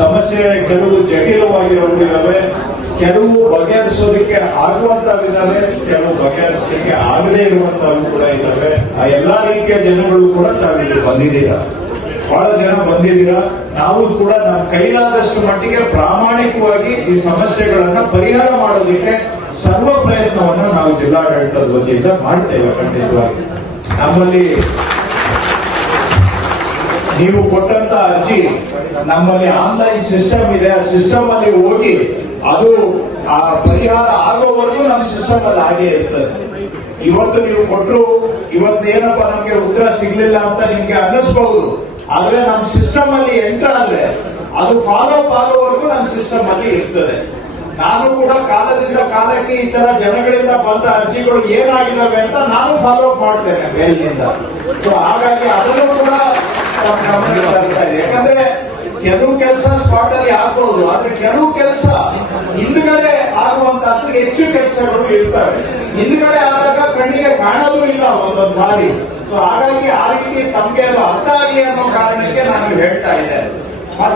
ಸಮಸ್ಯೆ ಕೆಲವು ಹೊಂದಿದ್ದಾವೆ ಕೆಲವು ಬಗೆಹರಿಸೋದಕ್ಕೆ ಆಗುವಂತ ಇದ್ದಾವೆ ಕೆಲವು ಬಗೆಹರಿಸಲಿಕ್ಕೆ ಆಗದೇ ಇರುವಂತಹವು ಕೂಡ ಇದ್ದಾವೆ ಆ ಎಲ್ಲಾ ರೀತಿಯ ಜನಗಳು ಕೂಡ ತಾವಿಲ್ಲಿ ಬಂದಿದ್ದೀರಾ ಬಹಳ ಜನ ಬಂದಿದ್ದೀರಾ ನಾವು ಕೂಡ ನಮ್ಮ ಕೈಲಾದಷ್ಟು ಮಟ್ಟಿಗೆ ಪ್ರಾಮಾಣಿಕವಾಗಿ ಈ ಸಮಸ್ಯೆಗಳನ್ನ ಪರಿಹಾರ ಮಾಡೋದಕ್ಕೆ ಸರ್ವ ಪ್ರಯತ್ನವನ್ನ ನಾವು ಜಿಲ್ಲಾಡಳಿತದ ವತಿಯಿಂದ ಮಾಡ್ತೇವೆ ಖಂಡಿತವಾಗಿ ನಮ್ಮಲ್ಲಿ ನೀವು ಕೊಟ್ಟಂತ ಅರ್ಜಿ ನಮ್ಮಲ್ಲಿ ಆನ್ಲೈನ್ ಸಿಸ್ಟಮ್ ಇದೆ ಆ ಸಿಸ್ಟಮ್ ಅಲ್ಲಿ ಹೋಗಿ ಅದು ಆ ಪರಿಹಾರ ಆಗೋವರೆಗೂ ನಮ್ಮ ಸಿಸ್ಟಮ್ ಅಲ್ಲಿ ಹಾಗೆ ಇರ್ತದೆ ಇವತ್ತು ನೀವು ಕೊಟ್ಟರು ಇವತ್ತೇನಪ್ಪ ನಮ್ಗೆ ಉತ್ತರ ಸಿಗ್ಲಿಲ್ಲ ಅಂತ ನಿಮ್ಗೆ ಅನ್ನಿಸ್ಬಹುದು ಆದ್ರೆ ನಮ್ಮ ಸಿಸ್ಟಮ್ ಅಲ್ಲಿ ಎಂಟರ್ ಆದ್ರೆ ಅದು ಫಾಲೋ ಆಗೋವರೆಗೂ ನಮ್ಮ ಸಿಸ್ಟಮ್ ಅಲ್ಲಿ ಇರ್ತದೆ ನಾನು ಕೂಡ ಕಾಲದಿಂದ ಕಾಲಕ್ಕೆ ಈ ತರ ಜನಗಳಿಂದ ಬಂದ ಅರ್ಜಿಗಳು ಏನಾಗಿದ್ದಾವೆ ಅಂತ ನಾನು ಫಾಲೋ ಅಪ್ ಮಾಡ್ತೇನೆ ಮೇಲ್ನಿಂದ ಸೊ ಹಾಗಾಗಿ ಅದನ್ನು ಯಾಕಂದ್ರೆ ಕೆಲವು ಕೆಲಸ ಸ್ಪಾಟ್ ಅಲ್ಲಿ ಆಗ್ಬಹುದು ಆದ್ರೆ ಕೆಲವು ಕೆಲಸ ಹಿಂದ್ಗಡೆ ಆಗುವಂತದ್ದು ಹೆಚ್ಚು ಕೆಲಸಗಳು ಇರ್ತವೆ ಹಿಂದ್ಗಡೆ ಆದಾಗ ಕಣ್ಣಿಗೆ ಕಾಣೋದು ಇಲ್ಲ ಒಂದೊಂದು ಬಾರಿ ಸೊ ಹಾಗಾಗಿ ಆ ರೀತಿ ತಮ್ಗೆ ಅರ್ಥ ಆಗಲಿ ಅನ್ನೋ ಕಾರಣಕ್ಕೆ ನಾನು ಹೇಳ್ತಾ ಇದ್ದೇನೆ